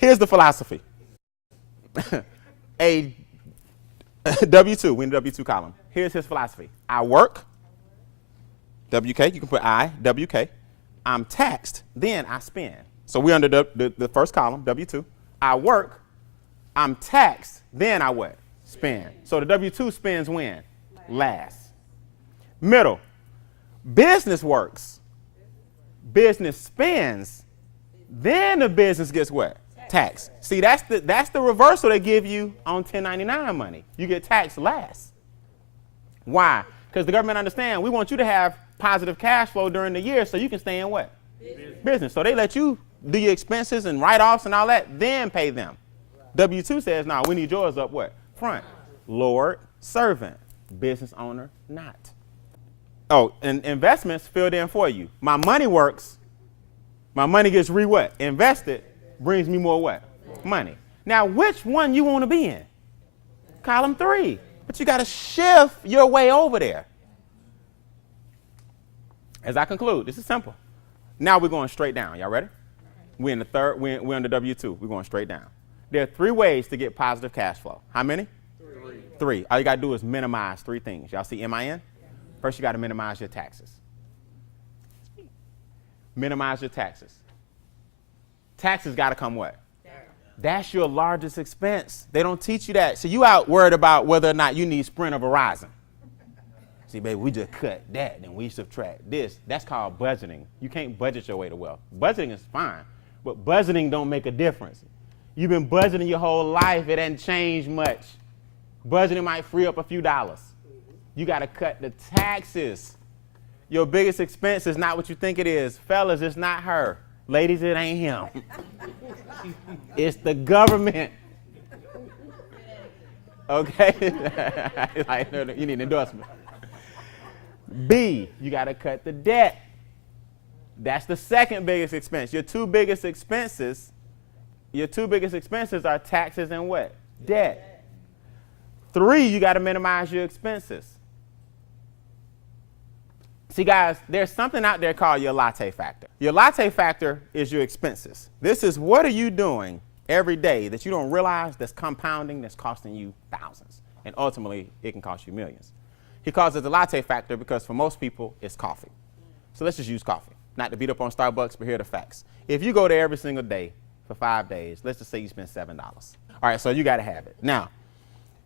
Here's the philosophy. A W-2, we in the W-2 column. Here's his philosophy. I work, WK, you can put I, WK. I'm taxed, then I spend. So we're under the first column, W-2. I work, I'm taxed, then I what? Spend. So the W-2 spends when? Last. Middle, business works, business spends, then the business gets what? Tax. See, that's the reversal they give you on 1099 money. You get taxed last. Why? Because the government understands we want you to have positive cash flow during the year so you can stay in what? Business. So they let you do your expenses and write-offs and all that, then pay them. W-2 says, no, we need yours up what? Front. Lord, servant. Business owner, not. Oh, and investments filled in for you. My money works. My money gets what? Invested. Brings me more what? Money. Now, which one you want to be in? Column 3. But you got to shift your way over there. As I conclude, this is simple. Now we're going straight down. Y'all ready? We're in the third. We're in the W-2. We're going straight down. There are 3 ways to get positive cash flow. How many? 3. All you got to do is minimize 3 things. Y'all see MIN? First, you got to minimize your taxes. Minimize your taxes. Taxes got to come what? That's your largest expense. They don't teach you that. So you out worried about whether or not you need Sprint or Verizon. See, baby, we just cut that, then we subtract this. That's called budgeting. You can't budget your way to wealth. Budgeting is fine, but budgeting don't make a difference. You've been budgeting your whole life. It hasn't changed much. Budgeting might free up a few dollars. You got to cut the taxes. Your biggest expense is not what you think it is. Fellas, it's not her. Ladies, it ain't him. It's the government. Okay? You need an endorsement. B, you got to cut the debt. That's the second biggest expense. Your two biggest expenses are taxes and what? Debt. 3, you got to minimize your expenses. See, guys, there's something out there called your latte factor. Your latte factor is your expenses. This is what are you doing every day that you don't realize that's compounding, that's costing you thousands. And ultimately, it can cost you millions. He calls it the latte factor because for most people, it's coffee. So let's just use coffee. Not to beat up on Starbucks, but here are the facts. If you go there every single day for 5 days, let's just say you spend $7. All right, so you got to have it. Now,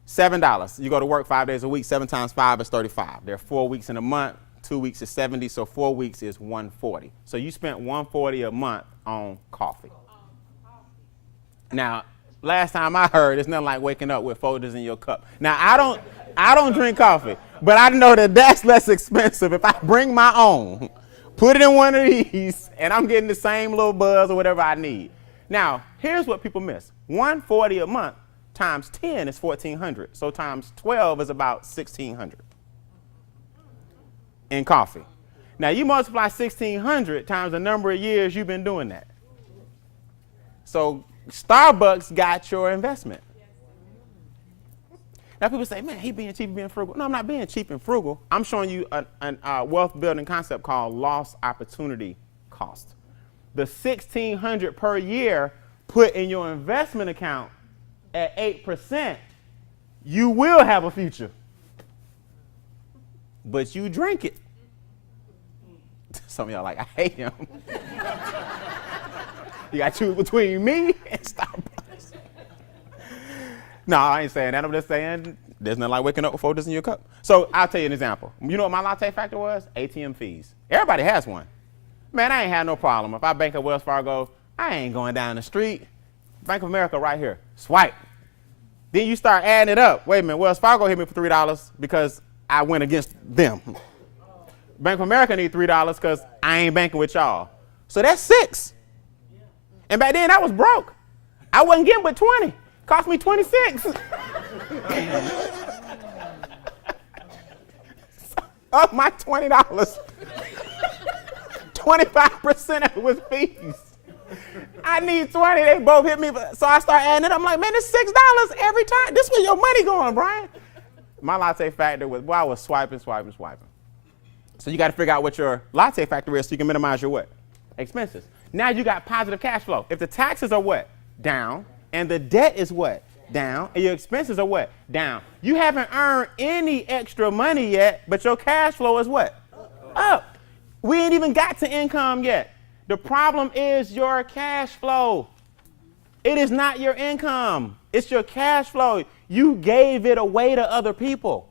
$7. You go to work 5 days a week. 7 times 5 is 35. There are 4 weeks in a month. 2 weeks is 70, so 4 weeks is 140. So you spent 140 a month on coffee. Now, last time I heard, it's nothing like waking up with folders in your cup. Now, I don't drink coffee, but I know that that's less expensive if I bring my own, put it in one of these, and I'm getting the same little buzz or whatever I need. Now, here's what people miss. 140 a month times 10 is 1,400. So times 12 is about 1,600 in coffee. Now, you multiply 1,600 times the number of years you've been doing that. So Starbucks got your investment. Now, people say, man, he being cheap, being frugal. No, I'm not being cheap and frugal. I'm showing you a wealth building concept called lost opportunity cost. The 1,600 per year put in your investment account at 8%, you will have a future. But you drink it. Some of y'all like, I hate him. You got to choose between me and Starbucks. No, I ain't saying that. I'm just saying there's nothing like waking up with folders in your cup. So I'll tell you an example. You know what my latte factor was? ATM fees. Everybody has one. Man, I ain't had no problem. If I bank at Wells Fargo, I ain't going down the street. Bank of America right here. Swipe. Then you start adding it up. Wait a minute, Wells Fargo hit me for $3 because I went against them. Bank of America need $3 because I ain't banking with y'all. So that's $6. And back then I was broke. I wasn't getting but 20. Cost me 26. Of my $20, 25% of it was fees. I need 20. They both hit me. So I start adding it. I'm like, man, it's $6 every time. This is where your money going, Brian. My latte factor was, well, I was swiping. So you got to figure out what your latte factor is so you can minimize your what? Expenses. Now you got positive cash flow. If the taxes are what? Down. And the debt is what? Down. And your expenses are what? Down. You haven't earned any extra money yet, but your cash flow is what? Up. We ain't even got to income yet. The problem is your cash flow. It is not your income. It's your cash flow. You gave it away to other people.